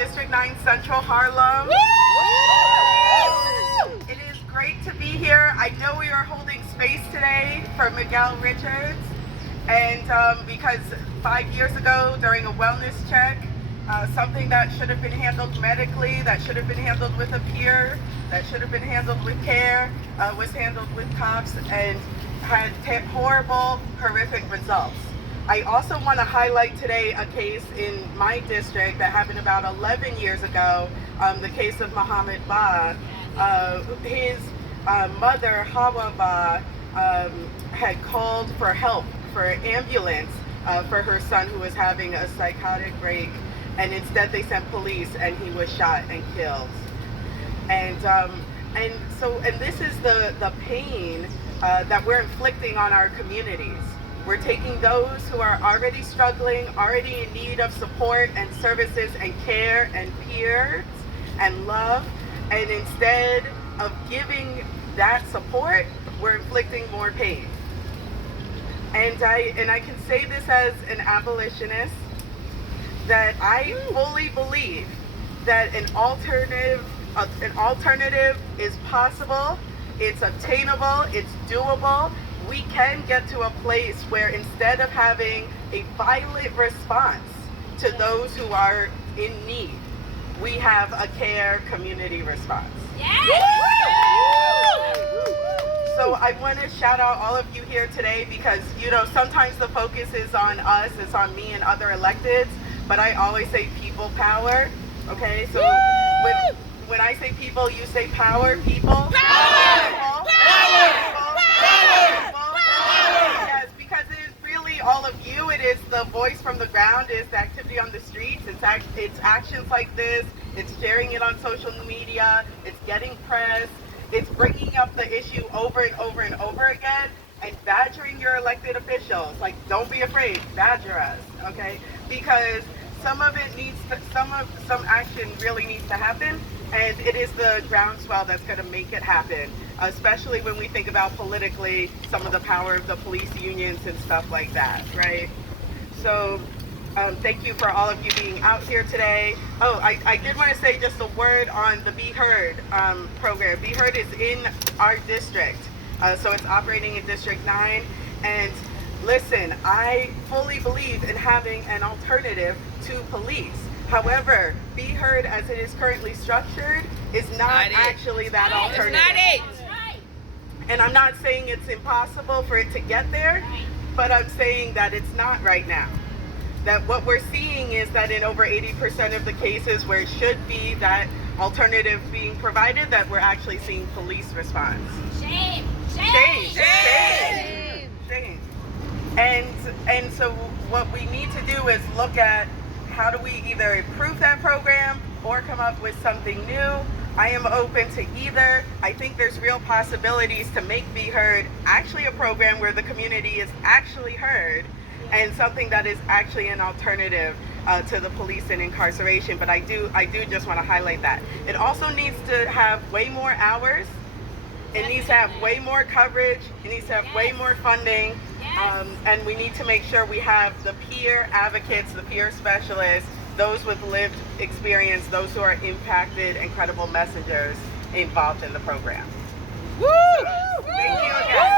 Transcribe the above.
District 9 Central Harlem. It is great to be here. I know we are holding space today for Miguel Richards, and because 5 years ago during a wellness check, something that should have been handled medically, that should have been handled with a peer, that should have been handled with care, was handled with cops and had horrible, horrific results. I also want to highlight today a case in my district that happened about 11 years ago, the case of Muhammad Ba. His mother, Hawa Ba, had called for help, for an ambulance for her son who was having a psychotic break, and instead they sent police and he was shot and killed. And this is the pain that we're inflicting on our communities. We're taking those who are already struggling, already in need of support and services and care and peers and love, and instead of giving that support, we're inflicting more pain. And I can say this as an abolitionist, that I fully believe that an alternative is possible, it's obtainable, it's doable. We can get to a place where instead of having a violent response to those who are in need, we have a care community response. Yes! So I want to shout out all of you here today because, you know, sometimes the focus is on us, it's on me and other electeds, but I always say people power, okay? So when I say people, you say power, people. Power! Power! Power! Yes, because it is really all of you. It is the voice from the ground, it's the activity on the streets, it's actions like this, it's sharing it on social media, it's getting press, it's bringing up the issue over and over and over again and badgering your elected officials. Like, don't be afraid, badger us, okay? Because some action really needs to happen, and it is the groundswell that's going to make it happen, especially when we think about politically some of the power of the police unions and stuff like that, right? So thank you for all of you being out here today. Oh, I did want to say just a word on the Be Heard program. Be Heard is in our district, so it's operating in District 9, and listen, I fully believe in having an alternative to police. However, Be Heard as it is currently structured is not actually that alternative. It's not it. And I'm not saying it's impossible for it to get there, but I'm saying that it's not right now. That what we're seeing is that in over 80% of the cases where it should be that alternative being provided, that we're actually seeing police response. Shame. Shame. Shame. Shame. Shame. And so what we need to do is look at how do we either improve that program or come up with something new. I am open to either. I think there's real possibilities to make Be Heard actually a program where the community is actually heard and something that is actually an alternative to the police and incarceration. But I do just want to highlight that. It also needs to have way more hours. It needs to have way more coverage. It needs to have way more funding. And we need to make sure we have the peer advocates, the peer specialists, those with lived experience, those who are impacted and credible messengers involved in the program. Woo! So, thank you again.